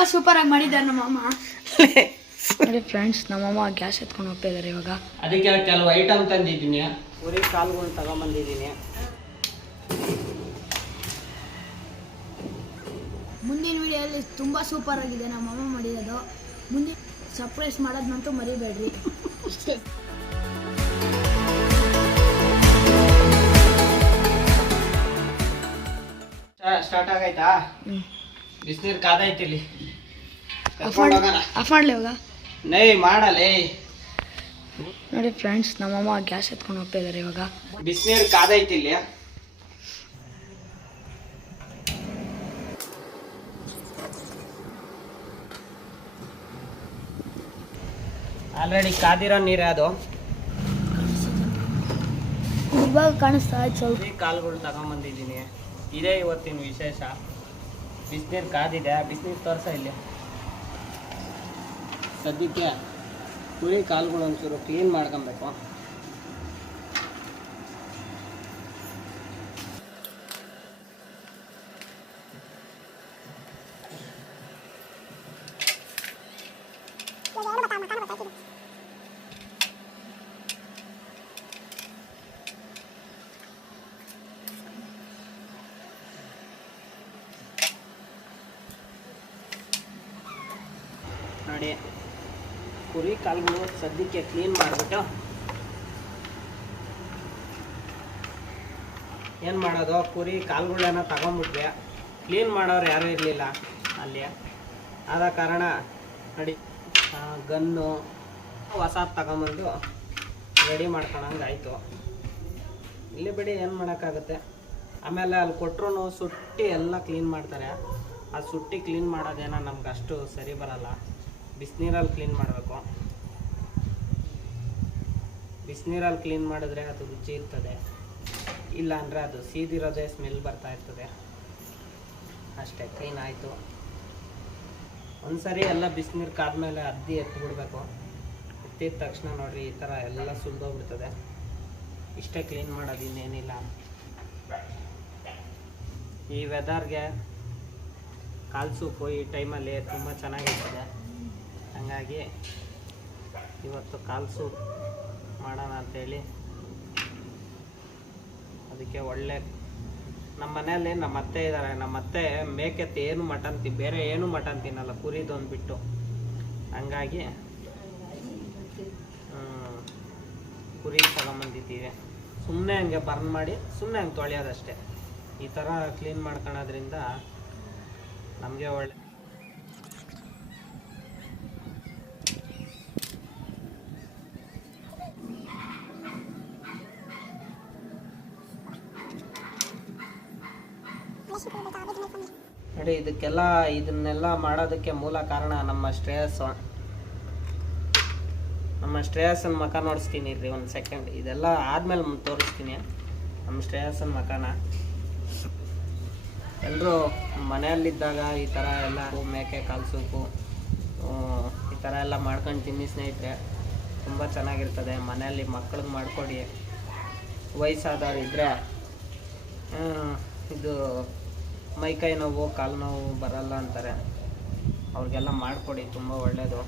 ತುಂಬಾ ಸೂಪರ್ ಆಗಿ ಮಾಡಿದ್ದಾರೆ ನಮ್ಮಮ್ಮ ನೋಡಿ ಫ್ರೆಂಡ್ಸ್ ನಮ್ಮಮ್ಮ ಗ್ಯಾಸ್ ಎತ್ಕೊಂಡು ಹೋಗ್ತಾ ಇದ್ದಾರೆ ಇವಾಗ. ಅದಕ್ಕೆ ಕೆಲವು ಐಟಮ್ ತಂದಿದ್ದೀನಿ. ಬರೀ ಕಾಳುಗಳು ತಗೊಂಬಂದಿದ್ದೀನಿ. ಮುಂದಿನ ವಿಡಿಯೋದಲ್ಲಿ ತುಂಬಾ ಸೂಪರ್ ಆಗಿದೆ ನಮ್ಮಮ್ಮ ಮಾಡಿರೋದು. ಮುಂದಿನ ಸರ್ಪ್ರೈಸ್ ಮಾಡೋದನ್ನಂತೂ ಮರಿಬೇಡ್ರಿ. ಸ್ಟಾರ್ಟ್ ಆಗೈತಾ. ಬಿಸಿನೀರು ಕಾದೈತಿ ಇಲ್ಲಿ ಆಫ್ ಮಾಡಿ ಇವಾಗ? ನೈ ಮಾಡಲೇ. ನೋಡಿ ಫ್ರೆಂಡ್ಸ್ ನಮ್ಮಮ್ಮ ಗ್ಯಾಸ್ ಎತ್ಕೊಂಡು ಹೋಗ್ತಾ ಇದ್ದಾರೆ ಇವಾಗ. ಬಿಸಿನೀರು ಕಾದೈತಿ ಇಲ್ಲಿ. ಆಲ್ರೆಡಿ ಕಾದಿರೋ ನೀರು ಅದು. ಇವಾಗ ಕಾಣಿಸ್ತಾ ಪುರಿ ಕಾಳುಗಳು ತಗೊಂಬಂದಿದ್ದೀನಿ. ಇದೇ ಇವತ್ತಿನ ವಿಶೇಷ. ಬಿಸಿನೀರು ಕಾದಿದೆ. ಬಿಸಿನೀರು ತೋರ್ಸ ಇಲ್ಲಿ. ಸದ್ಯಕ್ಕೆ ಕುರಿ ಕಾಲುಗಳು ಒಂಚೂರು ಕ್ಲೀನ್ ಮಾಡ್ಕೊಬೇಕು ನೋಡಿ ಕುರಿ ಸದ್ಯಕ್ಕೆ ಕ್ಲೀನ್ ಮಾಡಿಬಿಟ್ಟು ಏನು ಮಾಡೋದು? ಕುರಿ ಕಾಲುಗಳನ್ನ ತಗೊಂಬಿಟ್ವಿ. ಕ್ಲೀನ್ ಮಾಡೋರು ಯಾರೂ ಇರಲಿಲ್ಲ ಅಲ್ಲಿ. ಆದ ಕಾರಣ ನಡಿ ಗನ್ನು ಹೊಸ ತಗೊಂಬಂದು ರೆಡಿ ಮಾಡ್ಕೊಳಂಗೆ ಆಯಿತು ಇಲ್ಲಿ ಬಿಡಿ ಏನು ಮಾಡೋಕ್ಕಾಗುತ್ತೆ? ಆಮೇಲೆ ಅಲ್ಲಿ ಕೊಟ್ಟರು ಸುಟ್ಟಿ ಎಲ್ಲ ಕ್ಲೀನ್ ಮಾಡ್ತಾರೆ. ಆ ಸುಟ್ಟಿ ಕ್ಲೀನ್ ಮಾಡೋದೇನೋ ನಮ್ಗೆ ಅಷ್ಟು ಸರಿ ಬರಲ್ಲ. ಬಿಸಿನೀರಲ್ಲಿ ಕ್ಲೀನ್ ಮಾಡಬೇಕು. ಬಿಸಿನೀರಲ್ಲಿ ಕ್ಲೀನ್ ಮಾಡಿದ್ರೆ ಅದು ರುಚಿ ಇರ್ತದೆ. ಇಲ್ಲ ಅಂದರೆ ಅದು ಸೀದಿರೋದೇ ಸ್ಮೆಲ್ ಬರ್ತಾ ಇರ್ತದೆ. ಅಷ್ಟೇ ಕ್ಲೀನ್ ಆಯಿತು. ಒಂದ್ಸರಿ ಎಲ್ಲ ಬಿಸಿನೀರು ಕಾದ್ಮೇಲೆ ಅದ್ದಿ ಬಿಡಬೇಕು ಎತ್ತಿದ ತಕ್ಷಣ ನೋಡಿರಿ, ಈ ಥರ ಎಲ್ಲ ಸುಲಿದೋಗ್ಬಿಡ್ತದೆ. ಇಷ್ಟೇ ಕ್ಲೀನ್ ಮಾಡೋದು ಇನ್ನೇನಿಲ್ಲ. ಈ ವೆದರ್ಗೆ ಕಾಲು ಸೂಪು ಈ ಟೈಮಲ್ಲಿ ತುಂಬ ಚೆನ್ನಾಗಿರ್ತದೆ. ಹಾಗಾಗಿ ಇವತ್ತು ಕಾಲು ಸೂಪ್ ಮಾಡೋಣ ಅಂತೇಳಿ. ಅದಕ್ಕೆ ಒಳ್ಳೆ ನಮ್ಮ ಮನೆಯಲ್ಲಿ ನಮ್ಮ ಅತ್ತೆ ಇದ್ದಾರೆ. ನಮ್ಮ ಅತ್ತೆ ಮೇಕೆತ್ತು ಏನು ಮಟನ್ ತಿ, ಬೇರೆ ಏನು ಮಟನ್ ತಿನ್ನಲ್ಲ. ಕುರಿದೊಂದು ಬಿಟ್ಟು ಹಂಗಾಗಿ ಕುರಿ ತಗೊಂಬಂದಿದ್ದೀವಿ ಸುಮ್ಮನೆ ಹಂಗೆ ಬರ್ನ್ ಮಾಡಿ ಸುಮ್ಮನೆ ಹಂಗೆ ತೊಳೆಯೋದಷ್ಟೇ. ಈ ಥರ ಕ್ಲೀನ್ ಮಾಡ್ಕೊಳೋದ್ರಿಂದ ನಮಗೆ ಒಳ್ಳೆ ನೋಡಿ ಇದಕ್ಕೆಲ್ಲ, ಇದನ್ನೆಲ್ಲ ಮಾಡೋದಕ್ಕೆ ಮೂಲ ಕಾರಣ ನಮ್ಮ ಶ್ರೇಯಸ್ ನಮ್ಮ ಶ್ರೇಯಸ್ಸನ ಮಖ ನೋಡಿಸ್ತೀನಿ ರೀ ಒಂದು ಸೆಕೆಂಡ್ ಇದೆಲ್ಲ ಆದಮೇಲೆ ತೋರಿಸ್ತೀನಿ. ನಮ್ಮ ಶ್ರೇಯಸ್ಸನ ಮಖನ. ಎಲ್ಲರೂ ಮನೆಯಲ್ಲಿದ್ದಾಗ ಈ ಥರ ಎಲ್ಲ ಮೇಕೆ ಕಾಲು ಸೂಪು ಈ ಥರ ಎಲ್ಲ ಮಾಡ್ಕೊಂಡು ತಿನ್ನಿ ಸ್ನೇಹಿತರೆ. ತುಂಬ ಚೆನ್ನಾಗಿರ್ತದೆ. ಮನೆಯಲ್ಲಿ ಮಕ್ಕಳಿಗೆ ಮಾಡಿಕೊಡಿ. ವಯಸ್ಸಾದವ್ರು ಇದ್ದರೆ ಇದು ಮೈಕೈ ನೋವು ಕಾಲು ನೋವು ಬರಲ್ಲ ಅಂತಾರೆ. ಅವ್ರಿಗೆಲ್ಲ ಮಾಡಿಕೊಡಿ ತುಂಬ ಒಳ್ಳೆಯದು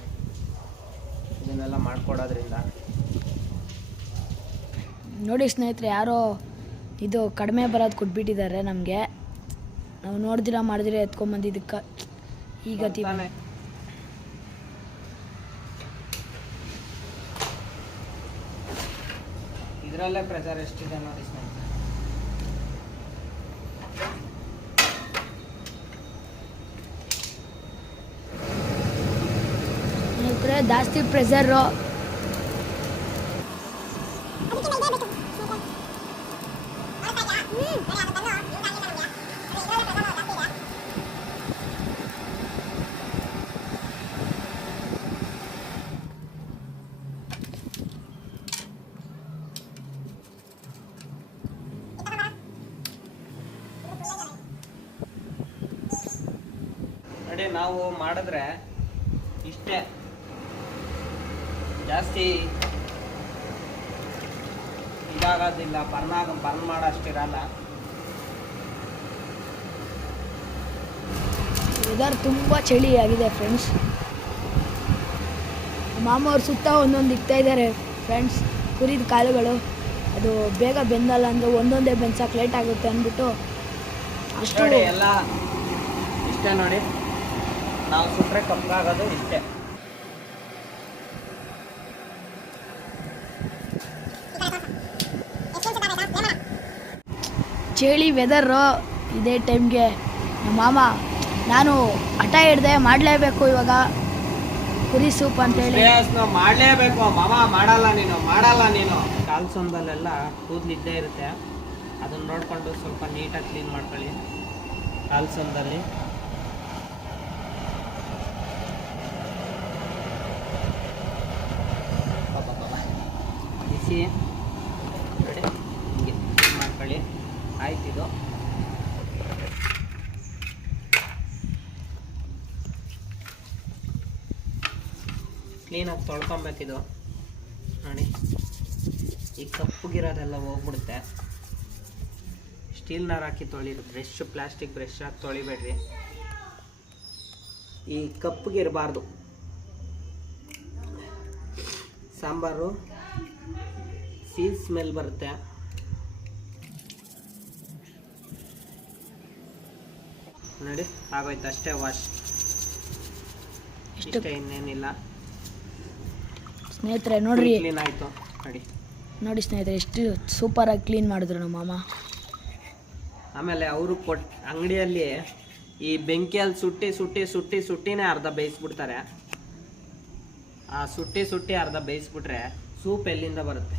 ಇದನ್ನೆಲ್ಲ ಮಾಡಿಕೊಡೋದ್ರಿಂದ. ನೋಡಿ ಸ್ನೇಹಿತರೆ ಯಾರೋ ಇದು ಕಡಿಮೆ ಬರೋದು ಕೊಟ್ಬಿಟ್ಟಿದ್ದಾರೆ ನಮಗೆ. ನಾವು ನೋಡಿದಿರ ಮಾಡಿದಿರ ಎತ್ಕೊಂಬಂದಿದ್ದಕ್ಕೆ ಈಗ ತಾನೇ ಇದರಲ್ಲೇ ಪ್ರೆಷರ್ ಎಷ್ಟಿದೆ ನೋಡಿ ಸ್ನೇಹಿತರೆ. ಸ್ನೇಹಿತರೆ ಜಾಸ್ತಿ ಪ್ರೆಸರು ನಾವು ಮಾಡಿದ್ರೆ ಇಷ್ಟೇ ಜಾಸ್ತಿ ಇದಾಗೋದಿಲ್ಲ ಬರ್ನ್ ಆಗ ಬರ್ನ್ ಮಾಡೋಷ್ಟಿರಲ್ಲ. ವೆದರ್ ತುಂಬ ಚಳಿ ಆಗಿದೆ ಫ್ರೆಂಡ್ಸ್ ಮಾಮ ಅವ್ರ ಸುತ್ತ ಒಂದೊಂದು ಇಕ್ತಾ ಇದ್ದಾರೆ ಫ್ರೆಂಡ್ಸ್ ಕುರಿದ ಕಾಲುಗಳು. ಅದು ಬೇಗ ಬೆಂದಲ್ಲ ಅಂದರೆ ಒಂದೊಂದೇ ಬೆನ್ಸಕ್ಕೆ ಲೇಟ್ ಆಗುತ್ತೆ ಅಂದ್ಬಿಟ್ಟು ಅಷ್ಟು ಎಲ್ಲ ಇಷ್ಟೇ ನೋಡಿ. ನಾವು ಸುಟ್ರೆ ಕಪ್ಪಾಗೋದು ಇಷ್ಟೇ. ಚಳಿ ವೆದರು ಇದೇ ಟೈಮ್ಗೆ ನಮ್ಮ ಮಾಮ, ನಾನು ಹಠ ಹಿಡ್ದೆ ಮಾಡಲೇಬೇಕು ಇವಾಗ. ಕುರಿ ಸೂಪ್ ಅಂತೇಳಿ ಮಾಡಲೇಬೇಕು. ಮಾಮ, ಮಾಡಲ್ಲ ನೀನು ಮಾಡಲ್ಲ ನೀನು. ಕಾಲ್ಸೊಂದಲ್ಲೆಲ್ಲ ಕೂದಲಿದ್ದೇ ಇರುತ್ತೆ. ಅದನ್ನು ನೋಡಿಕೊಂಡು ಸ್ವಲ್ಪ ನೀಟಾಗಿ ಕ್ಲೀನ್ ಮಾಡ್ಕೊಳ್ಳಿ. ಕಾಲ್ಸೊಂದಲ್ಲಿ ಬಿಸಿ ನೋಡಿ ಹಿಂಗೆ clean ಮಾಡ್ಕೊಳ್ಳಿ ಆಯ್ತಿದು ಕ್ಲೀನಾಗಿ ತೊಳ್ಕೊಬೇಕಿದು. ನೋಡಿ. ಈ ಕಪ್ಪಗಿರೋದೆಲ್ಲ ಹೋಗ್ಬಿಡುತ್ತೆ. ಸ್ಟೀಲ್ನಾರು ಹಾಕಿ ತೊಳಿರಿ ಬ್ರಷ್ ಪ್ಲಾಸ್ಟಿಕ್ ಬ್ರಷ್ ಹಾಕಿ ತೊಳಿಬೇಡ್ರಿ. ಈ ಕಪ್ಪಗಿರಬಾರ್ದು. ಸಾಂಬಾರು ಸೀಲ್ ಸ್ಮೆಲ್ ಬರುತ್ತೆ. ನೋಡಿ ಆಗೋಯ್ತು ಅಷ್ಟೇ ವಾಶ್ ಇಷ್ಟೇ ಇನ್ನೇನಿಲ್ಲ. ಸ್ನೇಹಿತರೆ ನೋಡ್ರಿ. ಕ್ಲೀನ್ ಆಯಿತು ನೋಡಿ. ನೋಡಿ ಸ್ನೇಹಿತರೆ ಎಷ್ಟು ಸೂಪರಾಗಿ ಕ್ಲೀನ್ ಮಾಡಿದ್ರು ನಮ್ಮ ಮಾಮ. ಆಮೇಲೆ ಅವರು ಕೊಟ್ ಅಂಗಡಿಯಲ್ಲಿ ಈ ಬೆಂಕಿಯಲ್ಲಿ ಸುಟ್ಟಿ ಸುಟ್ಟಿ ಸುಟ್ಟಿ ಸುಟ್ಟಿನೇ ಅರ್ಧ ಬೇಯಿಸ್ಬಿಡ್ತಾರೆ. ಆ ಸುಟ್ಟಿ ಸುಟ್ಟಿ ಅರ್ಧ ಬೇಯಿಸ್ಬಿಟ್ರೆ ಸೂಪ್ ಎಲ್ಲಿಂದ ಬರುತ್ತೆ?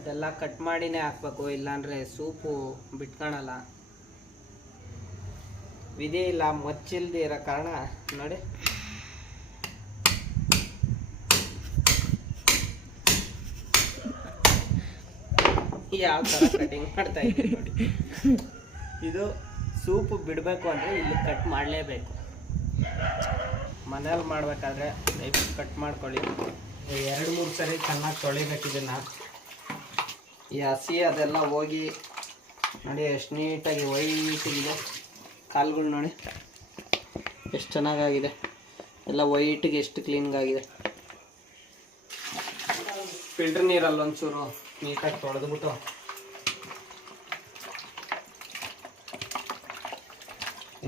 ಇದೆಲ್ಲ ಕಟ್ ಮಾಡಿನೇ ಹಾಕ್ಬೇಕು ಇಲ್ಲಾಂದ್ರೆ ಸೂಪು ಬಿಟ್ಕೊಳಲ್ಲ. ವಿಧಿ ಇಲ್ಲ ಮಚ್ಚಿಲ್ದೆ ಇರೋ ಕಾರಣ ನೋಡಿ. ಯಾವ ಥರ ಕಟಿಂಗ್ ಮಾಡ್ತಾ ಇದ್ದೀನಿ ನೋಡಿ. ಇದು ಸೂಪ್ ಬಿಡಬೇಕು ಅಂದರೆ ಇಲ್ಲಿ ಕಟ್ ಮಾಡಲೇಬೇಕು. ಮನೇಲಿ ಮಾಡಬೇಕಾದ್ರೆ ಲೈಫ್ ಕಟ್ ಮಾಡ್ಕೊಳ್ಳಿ. ಎರಡು ಮೂರು ಸರಿ ಚೆನ್ನಾಗಿ ತೊಳಿಬೇಕು ಇದನ್ನು. ಈ ಹಸಿ ಅದೆಲ್ಲ ಹೋಗಿ ನೋಡಿ ಎಷ್ಟು ನೀಟಾಗಿ ವೈಟಿಗಿದೆ ಕಾಲುಗಳು ನೋಡಿ. ಎಷ್ಟು ಚೆನ್ನಾಗಾಗಿದೆ. ಎಲ್ಲ ವೈಟಿಗೆ ಎಷ್ಟು ಕ್ಲೀನ್ಗಾಗಿದೆ. ಫಿಲ್ಟರ್ ನೀರಲ್ಲಿ ಒಂಚೂರು ನೀಟಾಗಿ ತೊಳೆದ್ಬಿಟ್ಟು.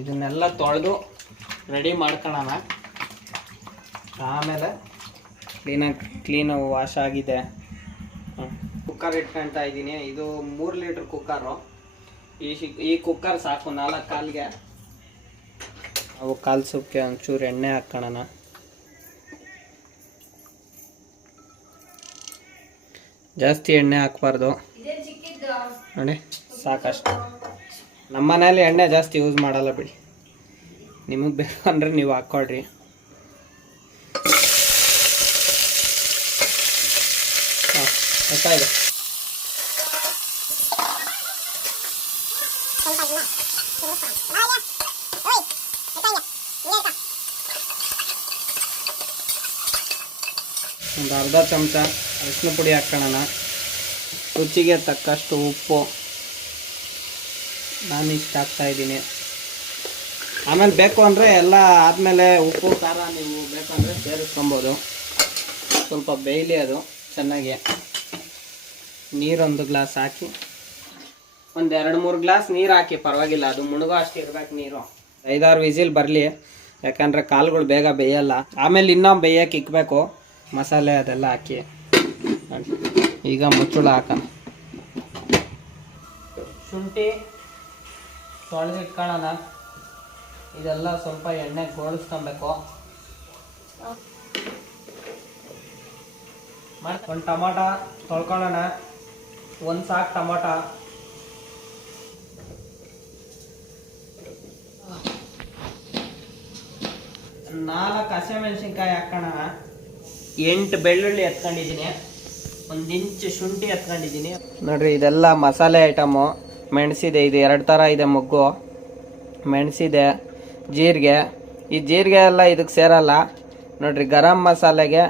ಇದನ್ನೆಲ್ಲ ತೊಳೆದು ರೆಡಿ ಮಾಡ್ಕೊಳ್ಳೋಣ. ಆಮೇಲೆ ಕ್ಲೀನಾಗಿ ಕ್ಲೀನು ವಾಶ್ ಆಗಿದೆ. ಕುಕ್ಕರ್ ಇಟ್ಕೊಳ್ತಾ ಇದ್ದೀನಿ. ಇದು ಮೂರು ಲೀಟ್ರ್ ಕುಕ್ಕರು. ಈ ಈ ಕುಕ್ಕರ್ ಸಾಕು, ನಾಲ್ಕು ಕಾಲಿಗೆ. ಅವು ಕಾಲು ಒಂಚೂರು ಎಣ್ಣೆ ಹಾಕೋಣ ಜಾಸ್ತಿ ಎಣ್ಣೆ ಹಾಕ್ಬಾರ್ದು. ನೋಡಿ, ಸಾಕಷ್ಟು. ನಮ್ಮ ಮನೇಲಿ ಎಣ್ಣೆ ಜಾಸ್ತಿ ಯೂಸ್ ಮಾಡಲ್ಲ ಬಿಡಿ. ನಿಮಗೆ ಬೇಕು ಅಂದರೆ ನೀವು ಹಾಕ್ಕೊಳ್ರಿ ಹಾಂ ಗೊತ್ತಾಯಿದೆ ಒಂದು ಅರ್ಧ ಚಮಚ ಅರಿಶಿನ ಪುಡಿ ಹಾಕ್ಕೊಳ್ಳೋಣ ರುಚಿಗೆ ತಕ್ಕಷ್ಟು ಉಪ್ಪು. ನಾನು ಇಷ್ಟು ಹಾಕ್ತಾಯಿದ್ದೀನಿ ಆಮೇಲೆ ಬೇಕು ಅಂದರೆ ಎಲ್ಲ ಆದಮೇಲೆ ಉಪ್ಪು, ಖಾರ ನೀವು ಬೇಕಂದರೆ ಸೇರಿಸ್ಕೊಬೋದು. ಸ್ವಲ್ಪ ಬೇಯಲಿ ಅದು ಚೆನ್ನಾಗಿ. ನೀರೊಂದು ಗ್ಲಾಸ್ ಹಾಕಿ. ಒಂದು ಎರಡು ಮೂರು ಗ್ಲಾಸ್ ನೀರು ಹಾಕಿ, ಪರವಾಗಿಲ್ಲ, ಅದು ಮುಳುಗೋ ಅಷ್ಟು ಇರ್ಬೇಕು ನೀರು. ಐದಾರು ವಿಸಿಲ್ ಬರಲಿ, ಯಾಕಂದರೆ ಕಾಲುಗಳು ಬೇಗ ಬೇಯಲ್ಲ. ಆಮೇಲೆ ಇನ್ನೂ ಬೇಯಕ್ಕೆ ಇಕ್ಬೇಕು. ಮಸಾಲೆ ಅದೆಲ್ಲ ಹಾಕಿ. ಈಗ ಮುಚ್ಚಳ ಹಾಕೋಣ. ಶುಂಠಿ ತೊಳೆದಿಟ್ಕೊಳ್ಳೋಣ ಇದೆಲ್ಲ ಸ್ವಲ್ಪ ಎಣ್ಣೆ ಗೋಳಿಸ್ಕೊಬೇಕು. ಒಂದು ಟೊಮೊಟ ತೊಳ್ಕೊಳ್ಳೋಣ. ಒಂದು ಸಾಕು ಟೊಮೊಟ. ನಾಲ್ಕು ಹಸಿಮೆಣಸಿನ್ಕಾಯಿ ಹಾಕೋಣ. ಎಂಟು ಬೆಳ್ಳುಳ್ಳಿ ಎತ್ಕೊಂಡಿದ್ದೀನಿ. ಒಂದು ಇಂಚು ಶುಂಠಿ ಎತ್ಕೊಂಡಿದ್ದೀನಿ. ನೋಡ್ರಿ, ಇದೆಲ್ಲ ಮಸಾಲೆ ಐಟಮು. ಮೆಣಸಿದೆ, ಇದು ಎರಡು ಥರ ಇದೆ ಮೊಗ್ಗು. ಮೆಣಸಿದೆ, ಜೀರಿಗೆ. ಈ ಜೀರಿಗೆ ಎಲ್ಲ ಇದಕ್ಕೆ ಸೇರಲ್ಲ. ನೋಡ್ರಿ, ಗರಂ ಮಸಾಲೆಗೆ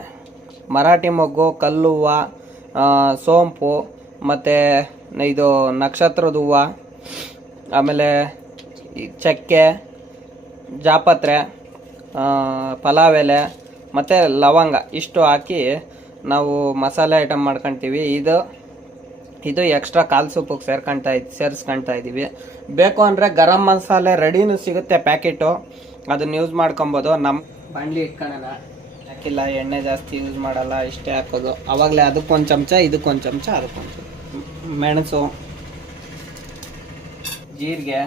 ಮರಾಠಿ ಮೊಗ್ಗು, ಕಲ್ಲು ಹೂವು ಸೋಂಪು, ಮತ್ತು ಇದು ನಕ್ಷತ್ರದ ಹೂವು, ಆಮೇಲೆ ಚಕ್ಕೆ, ಜಾಪತ್ರೆ ಪಲಾವ್ ಎಲೆ ಮತ್ತು ಲವಂಗ ಇಷ್ಟು ಹಾಕಿ ನಾವು ಮಸಾಲೆ ಐಟಮ್ ಮಾಡ್ಕೊತೀವಿ. ಇದು ಇದು ಎಕ್ಸ್ಟ್ರಾ ಕಾಲು ಸೂಪಿಗೆ ಸೇರ್ಕೊಳ್ತಾ ಇದ್ ಸೇರಿಸ್ಕೊಳ್ತಾ ಇದ್ದೀವಿ ಬೇಕು ಅಂದರೆ ಗರಂ ಮಸಾಲೆ ರೆಡಿನೂ ಸಿಗುತ್ತೆ ಪ್ಯಾಕೆಟು ಅದನ್ನ ಯೂಸ್ ಮಾಡ್ಕೊಬೋದು. ನಮ್ಮ ಬಾಣಲಿ ಇಟ್ಕೊಳಲ್ಲ. ಯಾಕಿಲ್ಲ ಎಣ್ಣೆ ಜಾಸ್ತಿ ಯೂಸ್ ಮಾಡಲ್ಲ, ಇಷ್ಟೇ ಹಾಕೋದು. ಅವಾಗಲೇ ಅದಕ್ಕೊಂದು ಚಮಚ, ಇದಕ್ಕೊಂದು ಚಮಚ, ಅದಕ್ಕೊಂದು ಚಮಚ. ಮೆಣಸು, ಜೀರಿಗೆ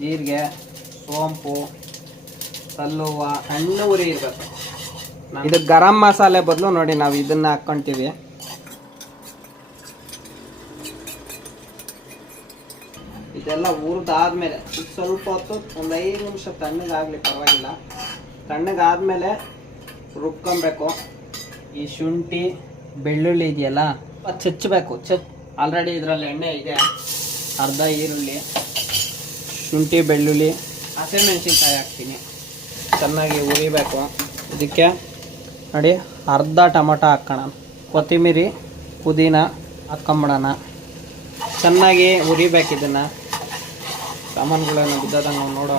ಜೀರಿಗೆ, ಸೋಂಪು ಕಲ್ಲುವ ಸಣ್ಣ ಉರಿ ಇರಬೇಕು. ಇದು ಗರಂ ಮಸಾಲೆ ಬದಲು ನೋಡಿ ನಾವು ಇದನ್ನ ಹಾಕ್ಕೊಂತೀವಿ. ಇದೆಲ್ಲ ಹುರಿದಾದ್ಮೇಲೆ ಸ್ವಲ್ಪ ಹೊತ್ತು ಒಂದು ಐದು ನಿಮಿಷ ತಣ್ಣಗಾಗಲಿ, ಪರವಾಗಿಲ್ಲ. ತಣ್ಣಗಾದ್ಮೇಲೆ ರುಬ್ಕೊಬೇಕು ಈ ಶುಂಠಿ, ಬೆಳ್ಳುಳ್ಳಿ ಇದೆಯಲ್ಲ, ಅದು ಚಚ್ಚಬೇಕು ಚಚ್ ಆಲ್ರೆಡಿ ಇದರಲ್ಲಿ ಎಣ್ಣೆ ಇದೆ. ಅರ್ಧ ಈರುಳ್ಳಿ, ಶುಂಠಿ, ಬೆಳ್ಳುಳ್ಳಿ, ಹಸಿಮೆಣಸಿನ್ಕಾಯಿ ಹಾಕ್ತೀನಿ. ಚೆನ್ನಾಗಿ ಉರಿಬೇಕು ಇದಕ್ಕೆ ನೋಡಿ, ಅರ್ಧ ಟೊಮೊಟೊ ಹಾಕೋಣ. ಕೊತ್ತಂಬರಿ ಪುದೀನ ಹಾಕ್ಕೊಂಬಿಡೋಣ ಚೆನ್ನಾಗಿ ಉರಿಬೇಕು ಇದನ್ನು. ಸಾಮಾನುಗಳನ್ನು ಬಿದ್ದದಂಗೆ ನೋಡೋ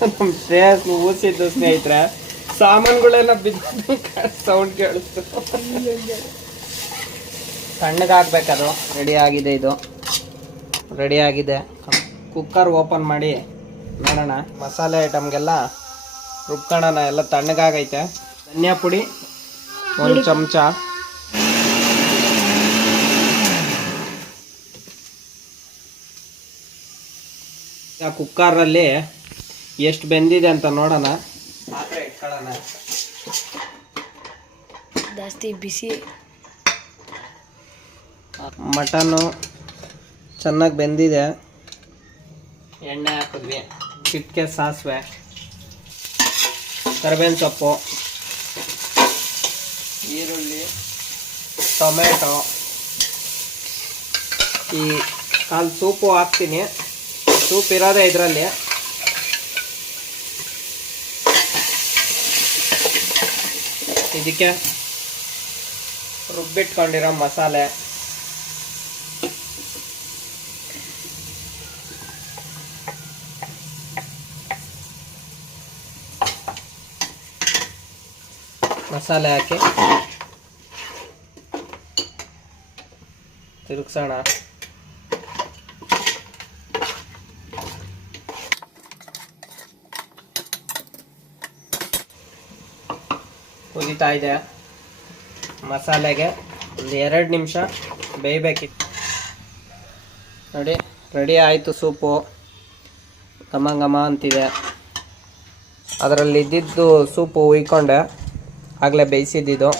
ನಮ್ಮ ಶ್ರೇಯಸ್ ಊಸಿದ್ದು ಸ್ನೇಹಿತರೆ, ಸಾಮಾನುಗಳೆಲ್ಲ ಬಿದ್ದು ಸೌಂಡ್ ಕೇಳಿಸ್ತು ತಣ್ಣಗಾಗ್ಬೇಕದು. ರೆಡಿ ಆಗಿದೆ ಇದು. ರೆಡಿ ಆಗಿದೆ. ಕುಕ್ಕರ್ ಓಪನ್ ಮಾಡಿ ನೋಡೋಣ. ಮಸಾಲೆ ಐಟಮ್ಗೆಲ್ಲ ರುಬ್ಕೊಳ್ಳೋಣ ಎಲ್ಲ ತಣ್ಣಗಾಗೈತೆ. ಧನಿಯಾ ಪುಡಿ ಒಂದು ಚಮಚ. ಕುಕ್ಕರಲ್ಲಿ ಎಷ್ಟು ಬೆಂದಿದೆ ಅಂತ ನೋಡೋಣ. ಪಾತ್ರೆ ಇಟ್ಕೊಳ್ಳೋಣ. ಜಾಸ್ತಿ ಬಿಸಿ. ಮಟನ್ನು ಚೆನ್ನಾಗಿ ಬೆಂದಿದೆ. ಎಣ್ಣೆ ಹಾಕಿದ್ವಿ. ಚಿಟ್ಕೆ, ಸಾಸಿವೆ, ಕರಿಬೇವಿನ ಸೊಪ್ಪು, ಈರುಳ್ಳಿ, ಟೊಮೆಟೊ, ಈ ಕಾಲು ಸೂಪು ಹಾಕ್ತೀನಿ. ಸೂಪ್ ಇರೋದೆ ಇದರಲ್ಲಿ. ಇದಕ್ಕೆ ರುಬ್ಬಿಟ್ಕೊಂಡಿರೋ ಮಸಾಲೆ. ಮಸಾಲೆ ಹಾಕಿ. ತಿರುಗಿಸೋಣ. ಕುದೀತಾ ಇದೆ ಮಸಾಲೆಗೆ ಒಂದು ಎರಡು ನಿಮಿಷ ಬೇಯಬೇಕಿತ್ತು. ನೋಡಿ, ರೆಡಿ ಆಯಿತು ಸೂಪು. ಘಮ ಘಮ ಅಂತಿದೆ. ಅದರಲ್ಲಿ ಇದ್ದಿದ್ದು ಸೂಪು ಉಯ್ಕೊಂಡೆ. ಆಗಲೇ ಬೇಯಿಸಿದ್ದಿದ್ದು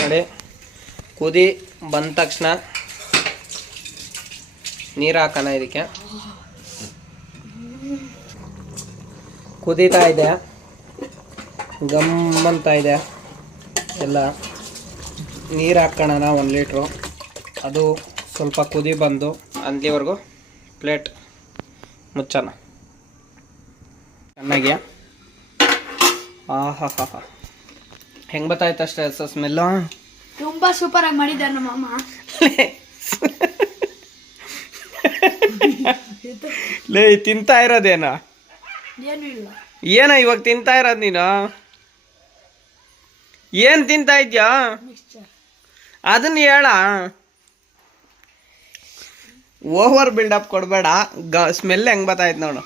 ನೋಡಿ, ಕುದಿ ಬಂದ ತಕ್ಷಣ ನೀರು ಹಾಕೋಣ ಇದಕ್ಕೆ. ಕುದೀತಾ ಇದೆ. ಗಮ್ ಅಂತ ಇದೆ. ಎಲ್ಲ ನೀರು ಹಾಕೋಣ ಒಂದು ಲೀಟ್ರು. ಅದು ಸ್ವಲ್ಪ ಕುದಿ ಬಂದು ಅಲ್ಲಿವರೆಗೂ ಪ್ಲೇಟ್ ಮುಚ್ಚೋಣ. ಚೆನ್ನಾಗಿ. ಆಹಾ ಹಾ ಹಾ ಹೆಂಗೆ ಬತ್ತಾಯ್ತು ಅಷ್ಟೇ ಸರ್ ಸ್ಮೆಲ್ಲು? ತುಂಬಾ ಸೂಪರ್ ಆಗಿ ಮಾಡಿದ್ದಾರೆ ನಮ್ಮ ಅಮ್ಮ ಲೇ ತಿಂತಾ ಇರೋದೇನ? ಏನು ಇಲ್ಲ. ಏನ ಇವಾಗ ತಿಂತಾ ಇರೋದು ನೀನು? ಏನು ತಿಂತಾ ಇದ್ಯಾ? ಮಿಕ್ಸ್ಚರ್ ಅದನ್ನ ಹೇಳ. ಓವರ್ ಬಿಲ್ಡಪ್ ಕೊಡಬೇಡ. ಗ ಸ್ಮೆಲ್ ಹೆಂಗೆ ಬತ್ತಾಯ್ತು ನೋಡು.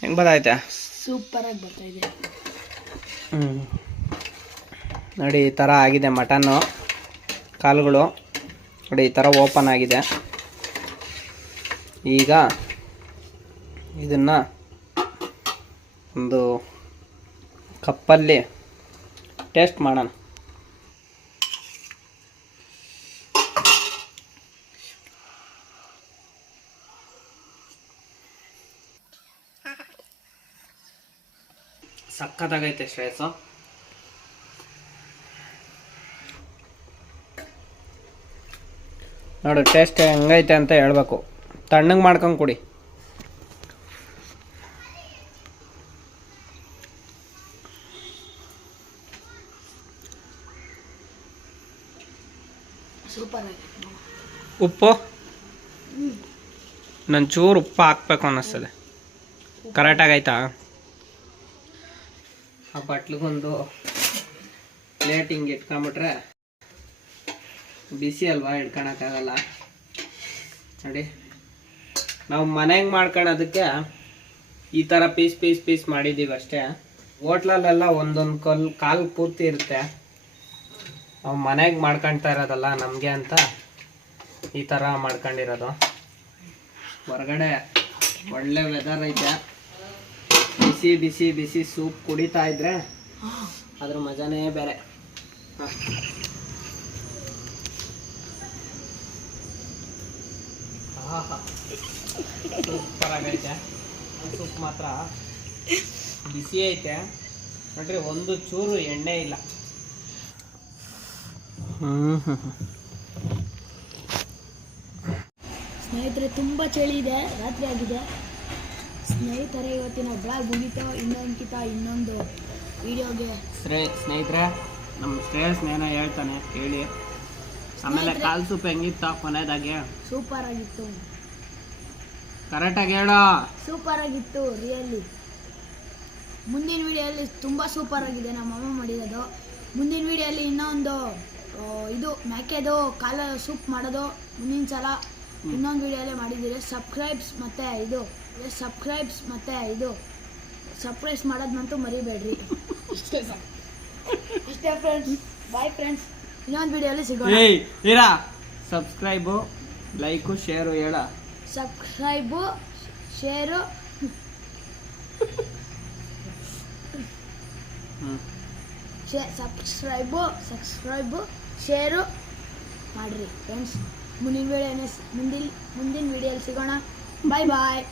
ಹೆಂಗೆ ಬತ್ತಾಯ್ತ? ಸೂಪರ್ ಆಗಿ ಬರ್ತಾ ಇದೆ. ನೋಡಿ, ಈ ಥರ ಆಗಿದೆ ಮಟನ್ನು. ಕಾಲುಗಳು. ನೋಡಿ, ಈ ಥರ ಓಪನ್ ಆಗಿದೆ. ಈಗ ಇದನ್ನು ಒಂದು ಕಪ್ಪಲ್ಲಿ ಟೇಸ್ಟ್ ಮಾಡೋಣ. ಸಖತ್ತಾಗೈತೆ ಶ್ರೇಯಸ್ಸು ನೋಡು ಟೇಸ್ಟ್ ಹೆಂಗೈತೆ ಅಂತ ಹೇಳ್ಬೇಕು. ತಣ್ಣಗೆ ಮಾಡ್ಕೊಂಡು ಕುಡಿ. ಸೂಪರ್ ಆಗಿದೆ ಉಪ್ಪು? ನನ್ನ ಚೂರು ಉಪ್ಪು ಹಾಕ್ಬೇಕು ಅನ್ನಿಸ್ತದೆ. ಕರೆಕ್ಟಾಗೈತಾ ಆಯ್ತಾ ಆ ಬಟ್ಲಿಗೊಂದು ಪ್ಲೇಟ್ ಹಿಂಗೆ ಇಟ್ಕೊಂಬಿಟ್ರೆ ಬಿಸಿ ಅಲ್ವಾ, ಇಟ್ಕೊಳಕ್ಕಾಗಲ್ಲ. ನೋಡಿ, ನಾವು ಮನೆಗೆ ಮಾಡ್ಕೊಳೋದಕ್ಕೆ ಈ ಥರ ಪೀಸ್ ಪೀಸ್ ಪೀಸ್ ಮಾಡಿದ್ದೀವಿ ಅಷ್ಟೇ. ಹೋಟ್ಲಲ್ಲೆಲ್ಲ ಒಂದೊಂದು ಕಲ್, ಕಾಲು ಪೂರ್ತಿ ಇರುತ್ತೆ. ನಾವು ಮನೆಗೆ ಮಾಡ್ಕೊಳ್ತಾ ಇರೋದಲ್ಲ ನಮಗೆ ಅಂತ ಈ ಥರ ಮಾಡ್ಕೊಂಡಿರೋದು. ಹೊರಗಡೆ ಒಳ್ಳೆ ವೆದರ್ ಐತೆ. ಬಿಸಿ ಬಿಸಿ ಬಿಸಿ ಸೂಪ್ ಕುಡಿತಾ ಇದ್ರೆ ಅದ್ರ ಮಜಾನೇ ಬೇರೆ. ಸೂಪರ್ ಆಗೈತೆ. ಸೂಪ್ ಮಾತ್ರ. ಬಿಸಿ ಐತೆ. ನೋಡ್ರಿ, ಒಂದು ಚೂರು ಎಣ್ಣೆ ಇಲ್ಲ. ಸ್ನೇಹಿತರೆ, ತುಂಬ ಚಳಿ ಇದೆ. ರಾತ್ರಿ ಆಗಿದೆ. ಸ್ನೇಹಿತರೆ ಇವತ್ತಿನ ಬ್ಲಾಗ್ ಮುಗೀತು ಇನ್ನೊಂದ್ಕಿತ ಇನ್ನೊಂದು ವಿಡಿಯೋಗೆ. ಸ್ರೇ ಸ್ನೇಹಿತರೆ ನಮ್ಮ ಶ್ರೇಯಸ್ ನೇನ ಹೇಳ್ತಾನೆ ಹೇಳಿ. ಆಮೇಲೆ ಕಾಲ್ ಸೂಪ್ ಹೆಂಗಿತ್ತ ಕೊನೆದಾಗೆ? ಸೂಪರ್ ಆಗಿತ್ತು ಕರೆಕ್ಟಾಗಿ ಹೇಳೋ. ಸೂಪರ್ ಆಗಿತ್ತು ರಿಯಲಿ ಮುಂದಿನ ವಿಡಿಯೋಲ್ಲಿ ತುಂಬ ಸೂಪರ್ ಆಗಿದೆ ನಮ್ಮ ಅಮ್ಮ ಮಾಡಿರೋದು. ಮುಂದಿನ ವಿಡಿಯೋಲ್ಲಿ ಇನ್ನೊಂದು ಇದು ಮ್ಯಾಕೆದು ಕಾಲ ಸೂಪ್ ಮಾಡೋದು. ಮುಂದಿನ ಸಲ ಇನ್ನೊಂದು ವಿಡಿಯೋಲ್ಲೇ ಮಾಡಿದ್ದೀರಿ. ಸಬ್ಸ್ಕ್ರೈಬ್ಸ್ ಮತ್ತು ಇದು. ಸಬ್ಸ್ಕ್ರೈಬ್ಸ್ ಮತ್ತು ಇದು ಸರ್ಪ್ರೈಸ್ ಮಾಡೋದನ್ನಂತೂ ಮರಿಬೇಡ್ರಿ. ಇಷ್ಟೇ. ಇಷ್ಟೇ ಫ್ರೆಂಡ್ಸ್ ಬಾಯ್ ಫ್ರೆಂಡ್ಸ್ ಇನ್ನೊಂದು ವಿಡಿಯೋಲಿ ಸಿಗೋಣ. ಏಯ್ ಇರಾ. ಸಬ್ಸ್ಕ್ರೈಬು ಲೈಕು ಶೇರು ಹೇಳ. Subscribe share subscribe subscribe share ಮಾಡಿರಿ ಫ್ರೆಂಡ್ಸ್ ಮುಂದಿನ ವೇಳೆ ಮುಂದಿನ ಮುಂದಿನ ವಿಡಿಯೋಲಿ ಸಿಗೋಣ. ಬಾಯ್ ಬಾಯ್